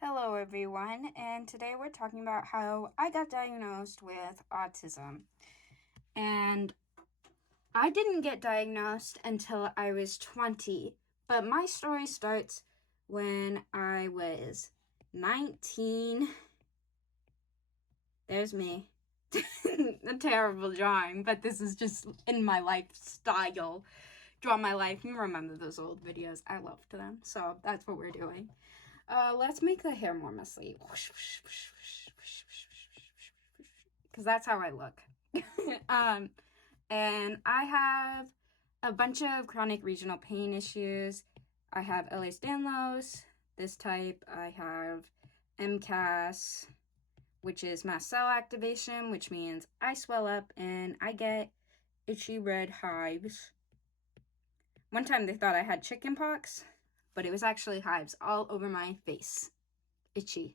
Hello, everyone, and today we're talking about how I got diagnosed with autism. And I didn't get diagnosed until I was 20, but my story starts when I was 19. There's me. A terrible drawing, but this is just in my lifestyle. Draw my life. You remember those old videos? I loved them, so that's what we're doing. Let's make the hair more messy. Because that's how I look. And I have a bunch of chronic regional pain issues. I have Ehlers-Danlos, this type. I have MCAS, which is mast cell activation, which means I swell up and I get itchy red hives. One time they thought I had chicken pox, but it was actually hives all over my face. Itchy.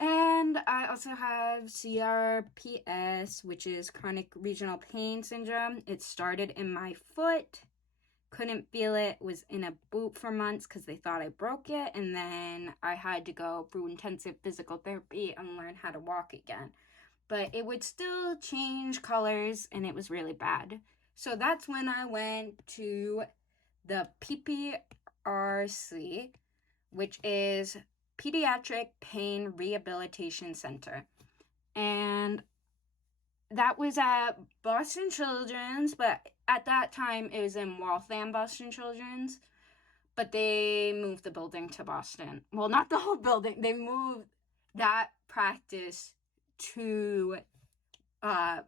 And I also have CRPS, which is chronic regional pain syndrome. It started in my foot. Couldn't feel it. Was in a boot for months because they thought I broke it. And then I had to go through intensive physical therapy and learn how to walk again. But it would still change colors and it was really bad. So that's when I went to the PPRC, which is Pediatric Pain Rehabilitation Center. And that was at Boston Children's, but at that time it was in Waltham Boston Children's. But they moved the building to Boston. Well, not the whole building. They moved that practice to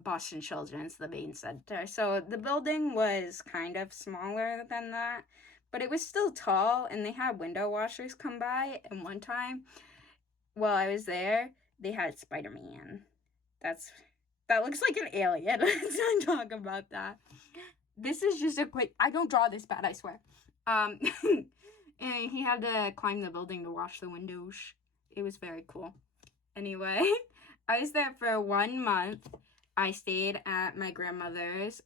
Boston Children's, the main center. So the building was kind of smaller than that, but it was still tall, and they had window washers come by. And one time, while I was there, they had Spider-Man. That looks like an alien. Let's not talk about that. This is just a quick... I don't draw this bad, I swear. And he had to climb the building to wash the windows. It was very cool. Anyway, I was there for 1 month. I stayed at my grandmother's,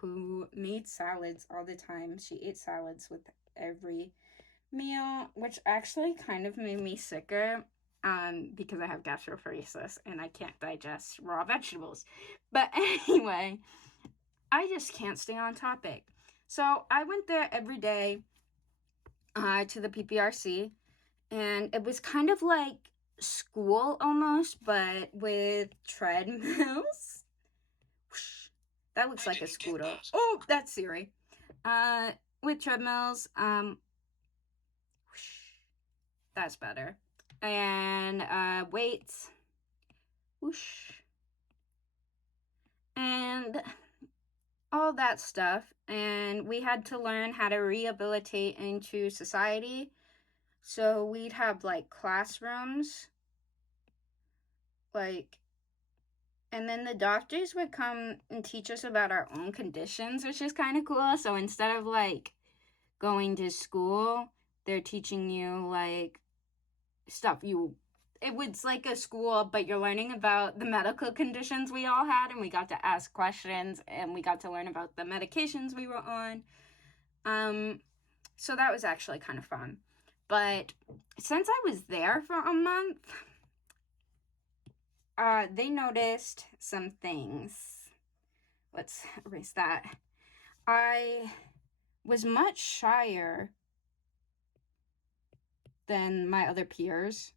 who made salads all the time. She ate salads with every meal, which actually kind of made me sicker, because I have gastroparesis and I can't digest raw vegetables. But anyway, I just can't stay on topic. So I went there every day to the PPRC, and it was kind of like school almost, but with treadmills. That looks like a scooter. Oh, that's Siri. With treadmills, that's better. And weights, whoosh, and all that stuff. And we had to learn how to rehabilitate into society. So we'd have like classrooms, and then the doctors would come and teach us about our own conditions, which is kind of cool. So instead of like going to school, they're teaching you like stuff it was like a school, but you're learning about the medical conditions we all had, and we got to ask questions, and we got to learn about the medications we were on. So that was actually kind of fun. But since I was there for a month, they noticed some things. Let's erase that. I was much shyer than my other peers.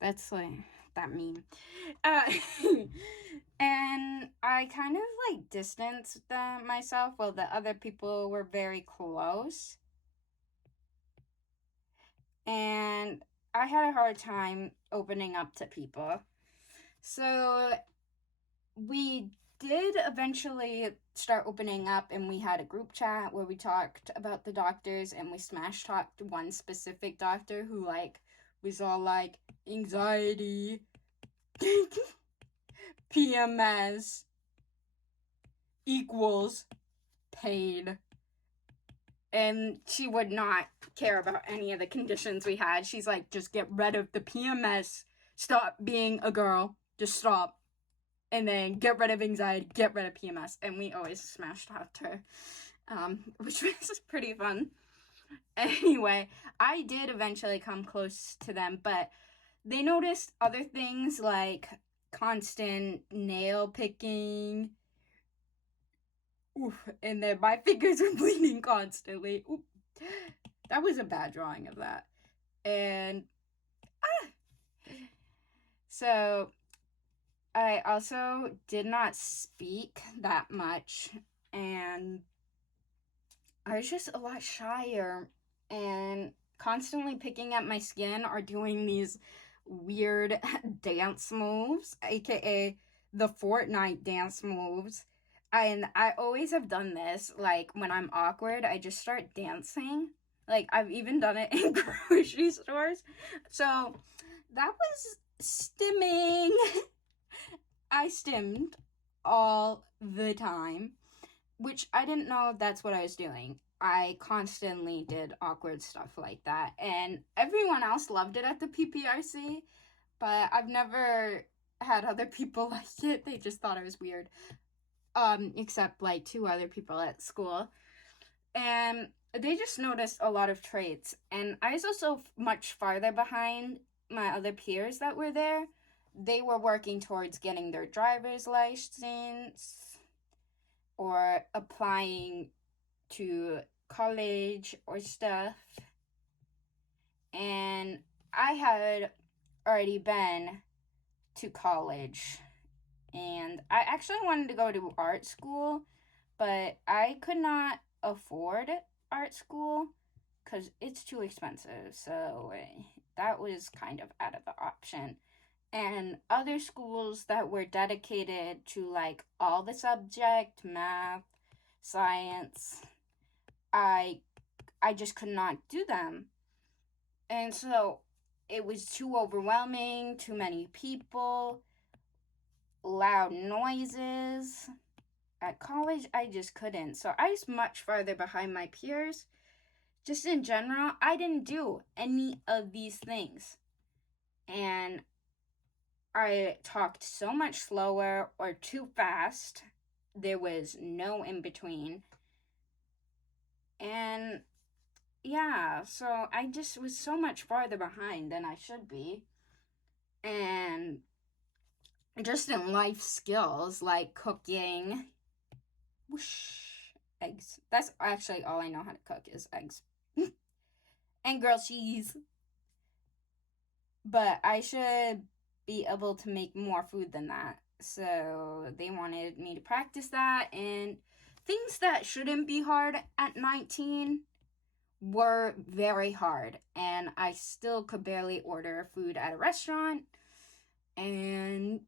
That's like that mean. And I kind of like distanced myself while the other people were very close. And I had a hard time opening up to people. So we did eventually start opening up, and we had a group chat where we talked about the doctors, and we smash talked one specific doctor who like was all like anxiety, PMS equals pain. And she would not care about any of the conditions we had. She's like, just get rid of the PMS. Stop being a girl. Just stop. And then get rid of anxiety. Get rid of PMS. And we always smash talked her. which was pretty fun. Anyway, I did eventually come close to them, but they noticed other things like constant nail picking. Oof, and then my fingers were bleeding constantly. Oof. That was a bad drawing of that. And so I also did not speak that much, and I was just a lot shyer and constantly picking at my skin or doing these weird dance moves, aka the Fortnite dance moves. And I always have done this. Like when I'm awkward, I just start dancing. Like I've even done it in grocery stores. So that was stimming. I stimmed all the time, which I didn't know that's what I was doing. I constantly did awkward stuff like that, and everyone else loved it at the PPRC, but I've never had other people like it. They just thought it was weird. Except like 2 other people at school. And they just noticed a lot of traits, and I was also much farther behind my other peers that were there. They were working towards getting their driver's license or applying to college or stuff. And I had already been to college, and I actually wanted to go to art school, but I could not afford art school because it's too expensive. So that was kind of out of the option. And other schools that were dedicated to like all the subject, math, science, I just could not do them. And so it was too overwhelming, too many people, loud noises. At college, I just couldn't. So I was much farther behind my peers. Just in general, I didn't do any of these things. And I talked so much slower or too fast. There was no in between. And yeah, so I just was so much farther behind than I should be. And just in life skills like cooking, whoosh, eggs. That's actually all I know how to cook is eggs. And grilled cheese. But I should be able to make more food than that. So they wanted me to practice that, and things that shouldn't be hard at 19 were very hard, and I still could barely order food at a restaurant, and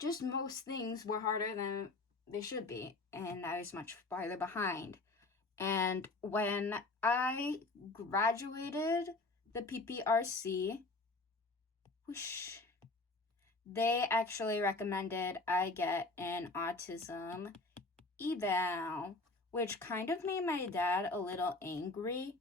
just most things were harder than they should be, and I was much farther behind. And when I graduated the PPRC, whoosh, they actually recommended I get an autism eval, which kind of made my dad a little angry.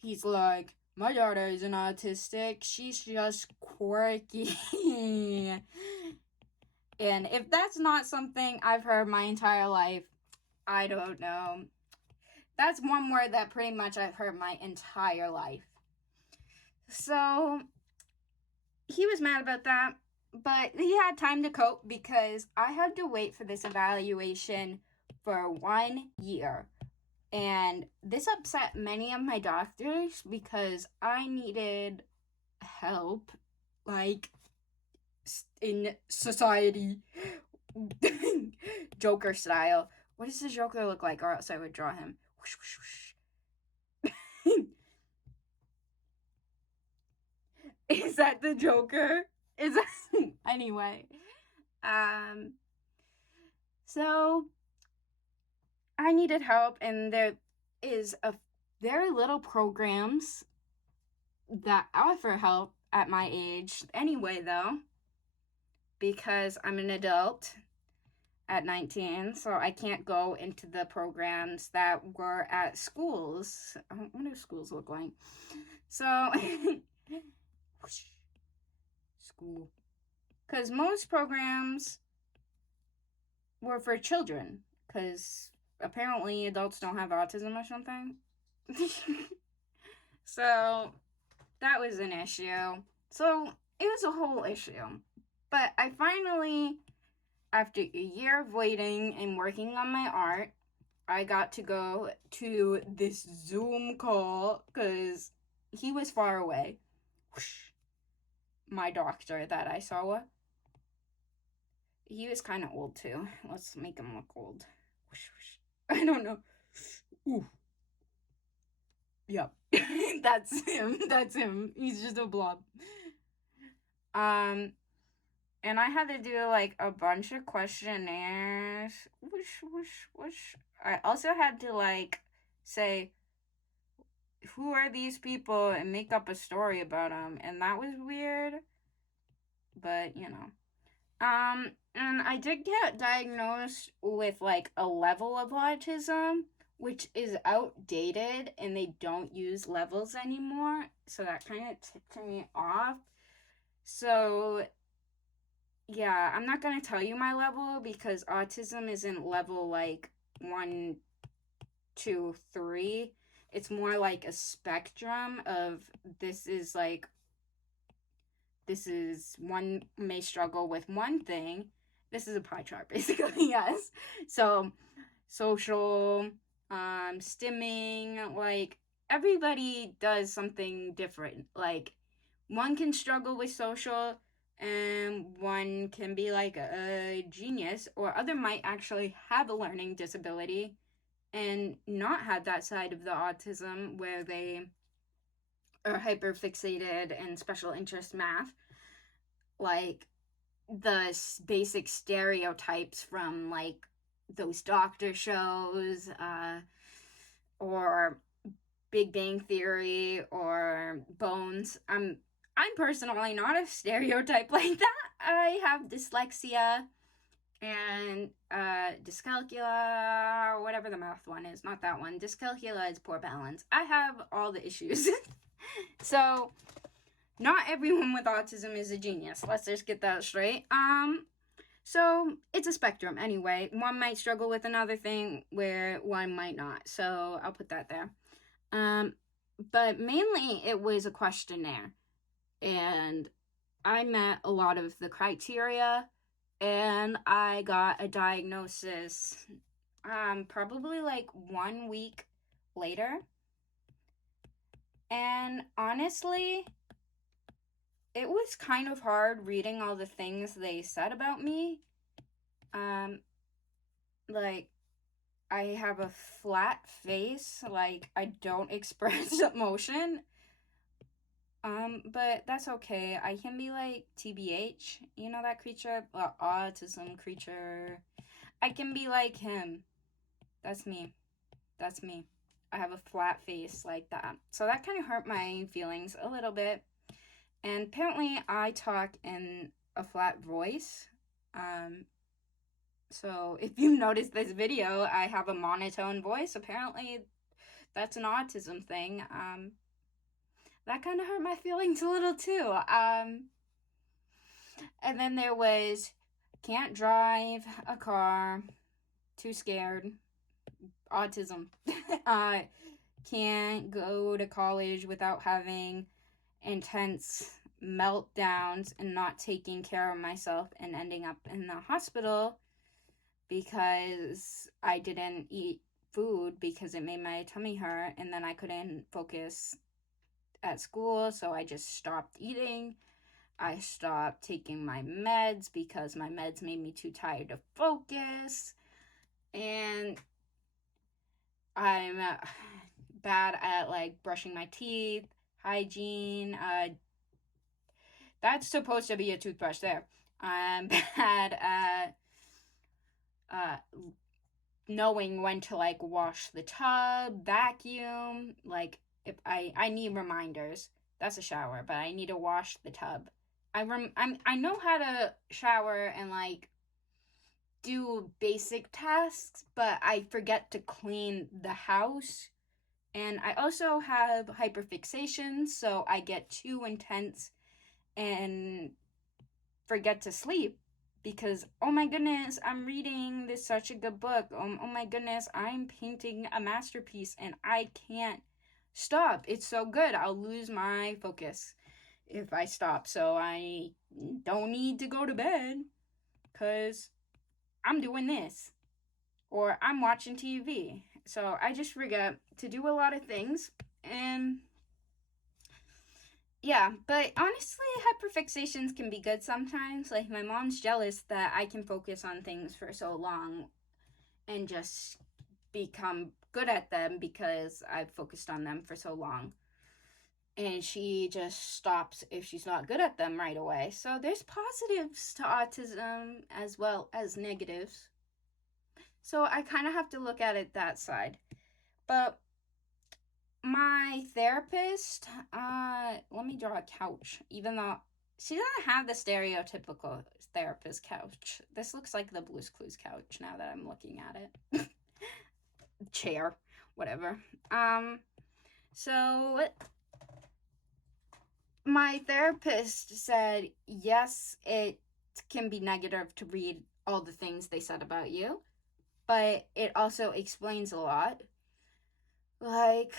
He's like, my daughter isn't autistic, she's just quirky. And if that's not something I've heard my entire life, I don't know. That's one word that pretty much I've heard my entire life. So he was mad about that, but he had time to cope because I had to wait for this evaluation for 1 year. And this upset many of my doctors because I needed help, like in society, Joker style. What does the Joker look like, or else I would draw him? Whoosh, whoosh, whoosh. Is that the Joker? Is that anyway? So I needed help, and there is a very little programs that offer help at my age anyway, though, because I'm an adult at 19, so I can't go into the programs that were at schools. What do schools look like? So school. Because most programs were for children. Because apparently adults don't have autism or something. So that was an issue. So it was a whole issue. But I finally, after a year of waiting and working on my art, I got to go to this Zoom call because he was far away. My doctor that I saw, he was kind of old too. Let's make him look old. I don't know. Ooh. Yep. That's him. That's him. He's just a blob. And I had to do like a bunch of questionnaires. Whoosh. I also had to like say, who are these people, and make up a story about them, and that was weird. But you know, and I did get diagnosed with like a level of autism, which is outdated, and they don't use levels anymore. So that kind of ticked me off. So yeah, I'm not gonna tell you my level because autism isn't level like 1, 2, 3. It's more like a spectrum of this is like this is one may struggle with one thing. This is a pie chart basically, yes. So social, stimming, like everybody does something different. Like one can struggle with social and one can be like a genius, or other might actually have a learning disability and not have that side of the autism where they are hyper fixated in special interest math, like the basic stereotypes from like those doctor shows, or Big Bang Theory or Bones. I'm personally not a stereotype like that. I have dyslexia and dyscalculia, whatever the math one is, not that one. Dyscalculia is poor balance. I have all the issues. So not everyone with autism is a genius. Let's just get that straight. So it's a spectrum anyway. One might struggle with another thing where one might not. So I'll put that there. But mainly it was a questionnaire, and I met a lot of the criteria, and I got a diagnosis probably like 1 week later. And honestly, it was kind of hard reading all the things they said about me. Like I have a flat face, like I don't express emotion. But that's okay. I can be like TBH, you know that creature, the autism creature. I can be like him. That's me. That's me. I have a flat face like that. So that kind of hurt my feelings a little bit. And apparently I talk in a flat voice. So if you notice this video, I have a monotone voice. Apparently that's an autism thing. That kind of hurt my feelings a little too. And then there was can't drive a car, too scared, autism. Can't go to college without having intense meltdowns and not taking care of myself and ending up in the hospital because I didn't eat food because it made my tummy hurt, and then I couldn't focus at school, so I just stopped eating. I stopped taking my meds because my meds made me too tired to focus. And I'm bad at like brushing my teeth, hygiene. That's supposed to be a toothbrush there. I'm bad at knowing when to like wash the tub, vacuum. Like if I need reminders. That's a shower, but I need to wash the tub. I know how to shower and like do basic tasks, but I forget to clean the house. And I also have hyperfixation, so I get too intense and forget to sleep because, oh my goodness, I'm reading this such a good book. Oh my goodness, I'm painting a masterpiece and I can't stop. It's so good. I'll lose my focus if I stop. So I don't need to go to bed because I'm doing this or I'm watching TV. So I just forget to do a lot of things. And yeah, but honestly, hyperfixations can be good sometimes. Like, my mom's jealous that I can focus on things for so long and just become good at them because I've focused on them for so long. And she just stops if she's not good at them right away. So there's positives to autism as well as negatives. So I kind of have to look at it that side. But my therapist, let me draw a couch, even though she doesn't have the stereotypical therapist couch. This looks like the Blue's Clues couch now that I'm looking at it. Chair, whatever. So my therapist said, yes, it can be negative to read all the things they said about you, but it also explains a lot. Like,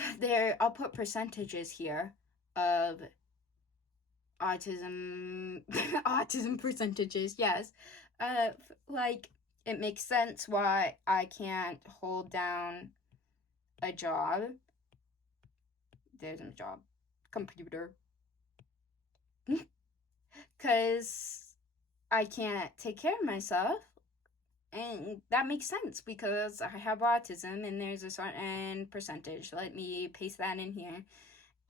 I'll put percentages here of autism, autism percentages, yes. Like, it makes sense why I can't hold down a job. There's a job. Computer. Because I can't take care of myself. And that makes sense because I have autism and there's a certain percentage. Let me paste that in here.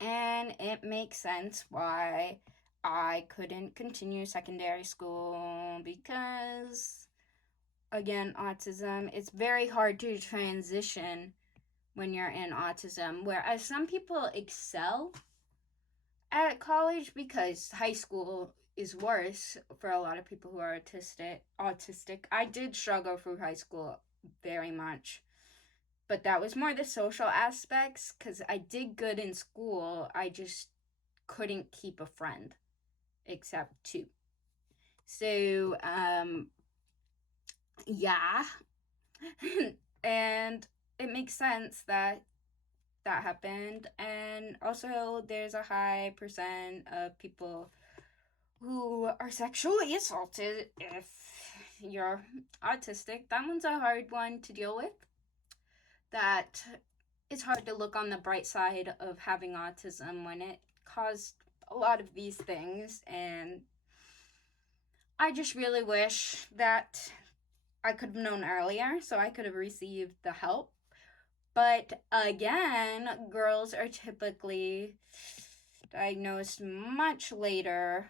And it makes sense why I couldn't continue secondary school because, again, autism, it's very hard to transition when you're in autism. Whereas some people excel at college because high school is worse for a lot of people who are autistic. I did struggle through high school very much, but that was more the social aspects because I did good in school. I just couldn't keep a friend except two. So yeah. And it makes sense that that happened. And also there's a high percent of people who are sexually assaulted if you're autistic. That one's a hard one to deal with. That it's hard to look on the bright side of having autism when it caused a lot of these things. And I just really wish that I could have known earlier so I could have received the help. But again, girls are typically diagnosed much later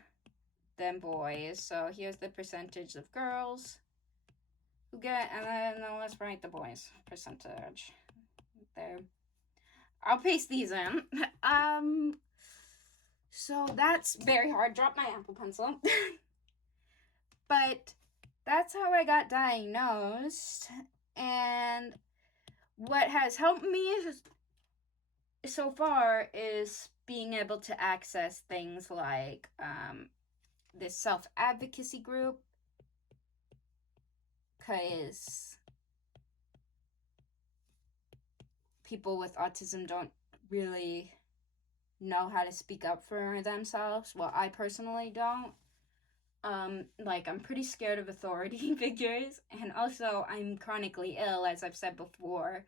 than boys. So here's the percentage of girls who get, and then let's write the boys' percentage there. I'll paste these in. So that's very hard. Drop my Apple Pencil. But that's how I got diagnosed. And what has helped me so far is being able to access things like this self-advocacy group, because people with autism don't really know how to speak up for themselves. Well, I personally don't. Like, I'm pretty scared of authority figures, and also I'm chronically ill, as I've said before.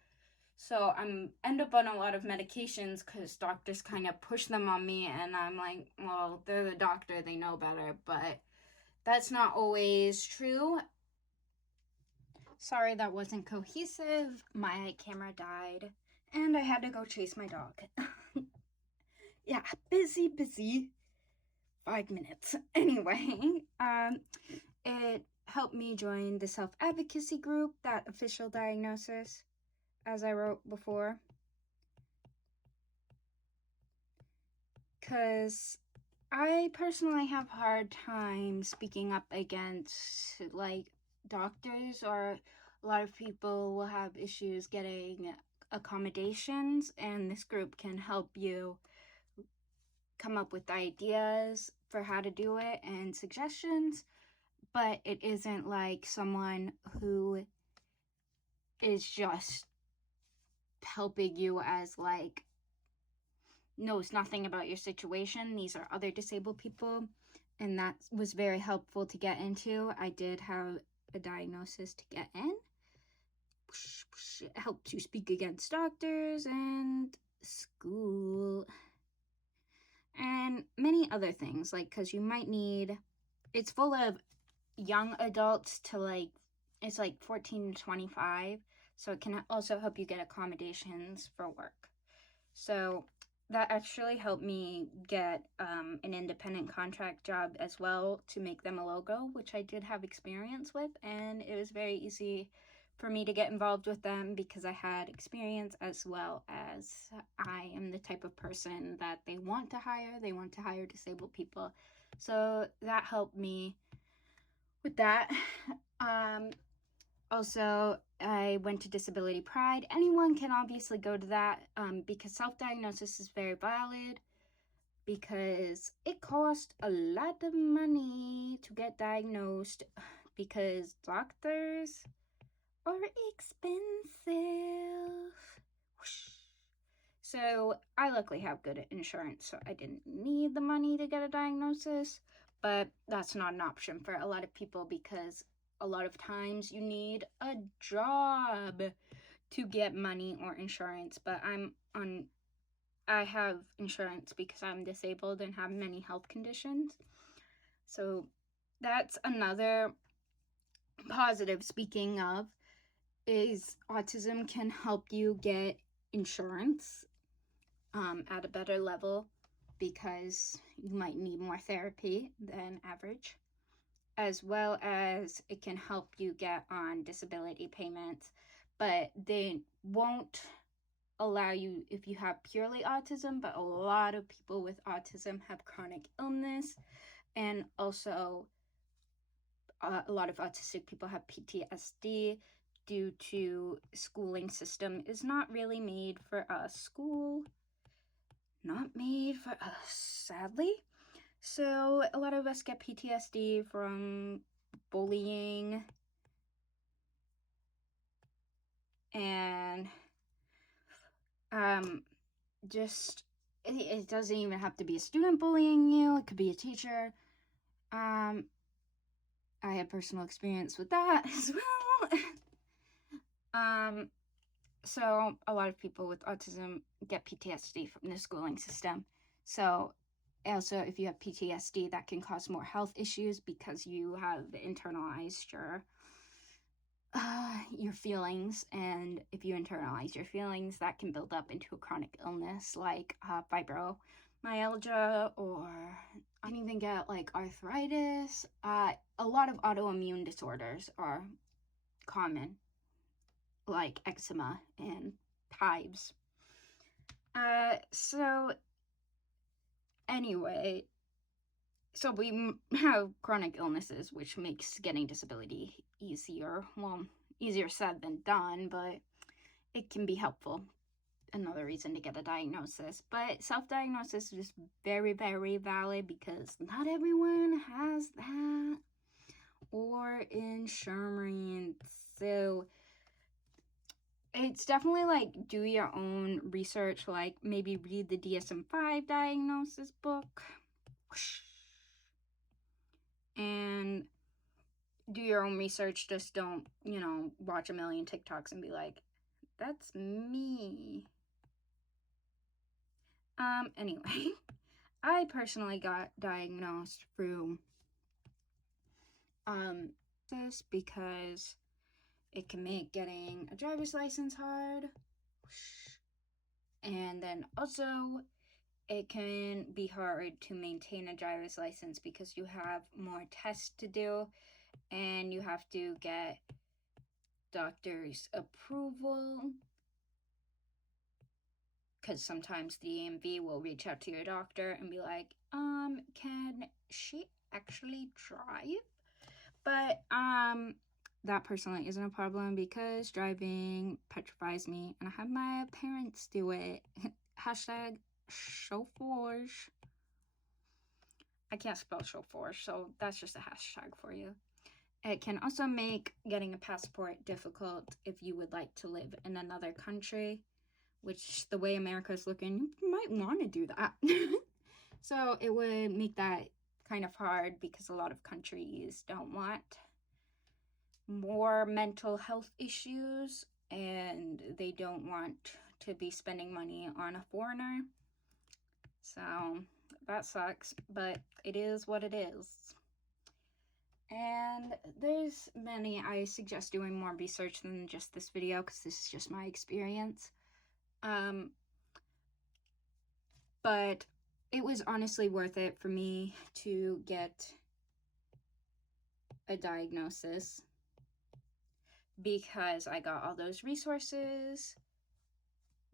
So I'm end up on a lot of medications because doctors kind of push them on me, and I'm like, well, they're the doctor, they know better, but that's not always true. Sorry, that wasn't cohesive. My camera died, and I had to go chase my dog. Yeah, busy. 5 minutes. Anyway, it helped me join the self-advocacy group, that official diagnosis, as I wrote before. Because I personally have hard time speaking up against, like, doctors, or a lot of people will have issues getting accommodations, and this group can help you come up with ideas for how to do it and suggestions, but it isn't like someone who is just helping you as like knows nothing about your situation. These are other disabled people, and that was very helpful to get into. I did have a diagnosis to get in. It helped you speak against doctors and school and many other things, like because you might need, it's full of young adults to like, it's like 14 to 25, so it can also help you get accommodations for work. So that actually helped me get an independent contract job as well to make them a logo, which I did have experience with, and it was very easy for me to get involved with them because I had experience, as well as I am the type of person that they want to hire. They want to hire disabled people. So that helped me with that. Also, I went to Disability Pride. Anyone can obviously go to that because self-diagnosis is very valid, because it costs a lot of money to get diagnosed because doctors are expensive. So I luckily have good insurance, so I didn't need the money to get a diagnosis, but that's not an option for a lot of people because a lot of times you need a job to get money or insurance. But I have insurance because I'm disabled and have many health conditions. So that's another positive, speaking of, is autism can help you get insurance at a better level because you might need more therapy than average, as well as it can help you get on disability payments, but they won't allow you if you have purely autism. But a lot of people with autism have chronic illness, and also a lot of autistic people have PTSD due to schooling system is not really made for us. School not made for us, sadly. So a lot of us get PTSD from bullying, and just it doesn't even have to be a student bullying you. It could be a teacher. I have personal experience with that as well. So a lot of people with autism get PTSD from the schooling system. So also, if you have PTSD, that can cause more health issues because you have internalized your feelings, and if you internalize your feelings, that can build up into a chronic illness like fibromyalgia, or I can even get like arthritis. A lot of autoimmune disorders are common, like eczema and hives. So anyway, so we have chronic illnesses, which makes getting disability easier. Well, easier said than done, but it can be helpful. Another reason to get a diagnosis. But self-diagnosis is very, very valid because not everyone has that or insurance. So it's definitely like do your own research, like maybe read the DSM-5 diagnosis book and do your own research. Just don't, watch a million TikToks and be like, that's me. Anyway, I personally got diagnosed through this because it can make getting a driver's license hard. And then also it can be hard to maintain a driver's license because you have more tests to do and you have to get doctor's approval, because sometimes the DMV will reach out to your doctor and be like, can she actually drive? But that personally isn't a problem because driving petrifies me, and I have my parents do it. Hashtag chauffage. I can't spell show for, so that's just a hashtag for you. It can also make getting a passport difficult if you would like to live in another country, which the way America is looking, you might want to do that. So it would make that kind of hard because a lot of countries don't want more mental health issues and they don't want to be spending money on a foreigner. So that sucks, but it is what it is. And there's many. I suggest doing more research than just this video because this is just my experience. But it was honestly worth it for me to get a diagnosis because I got all those resources,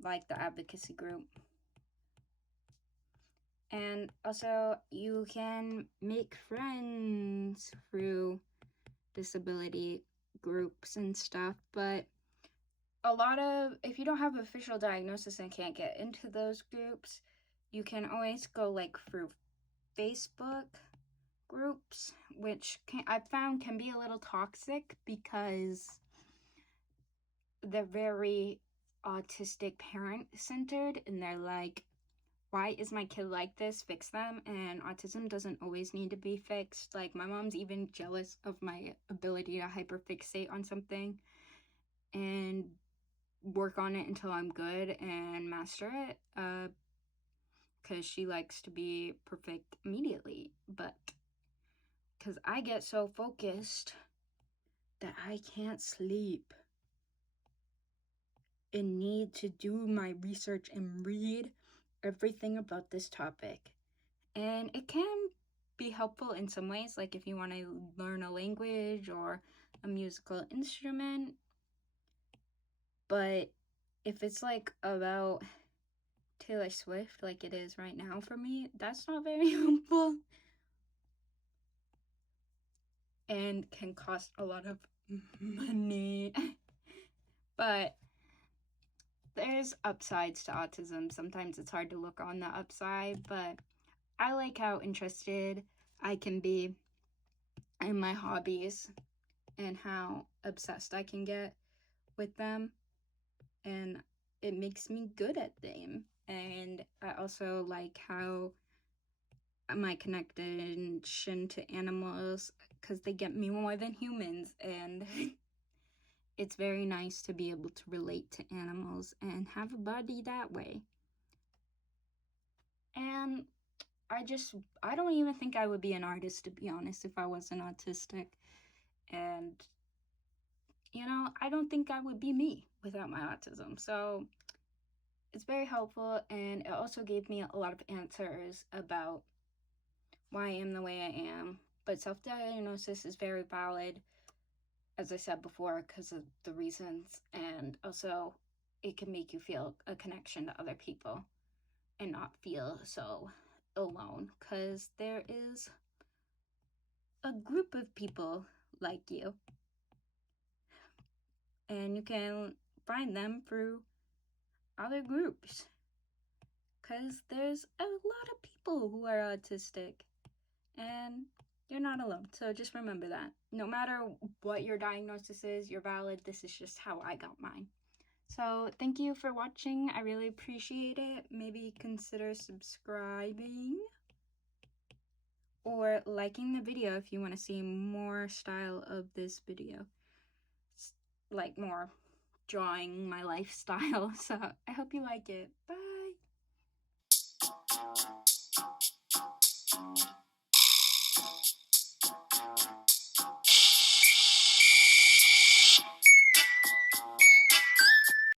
like the advocacy group. And also, you can make friends through disability groups and stuff, but if you don't have an official diagnosis and can't get into those groups, you can always go like through Facebook groups, which I've found can be a little toxic because they're very autistic parent centered and they're like, why is my kid like this? Fix them. And autism doesn't always need to be fixed. Like, my mom's even jealous of my ability to hyperfixate on something and work on it until I'm good and master it, because she likes to be perfect immediately. But because I get so focused that I can't sleep and need to do my research and read everything about this topic. And it can be helpful in some ways, like if you want to learn a language or a musical instrument. But if it's like about Taylor Swift, like it is right now for me, that's not very helpful and can cost a lot of money. But there's upsides to autism. Sometimes it's hard to look on the upside, but I like how interested I can be in my hobbies and how obsessed I can get with them, and it makes me good at them. And I also like how my connection to animals, because they get me more than humans, and it's very nice to be able to relate to animals and have a buddy that way. And I don't even think I would be an artist, to be honest, if I wasn't autistic. And I don't think I would be me without my autism. So it's very helpful, and it also gave me a lot of answers about why I am the way I am. But self-diagnosis is very valid, as I said before, because of the reasons, and also it can make you feel a connection to other people and not feel so alone, because there is a group of people like you, and you can find them through other groups, because there's a lot of people who are autistic, and you're not alone. So just remember that. No matter what your diagnosis is, you're valid. This is just how I got mine. So thank you for watching. I really appreciate it. Maybe consider subscribing or liking the video if you want to see more style of this video. Like more drawing my lifestyle. So I hope you like it. Bye.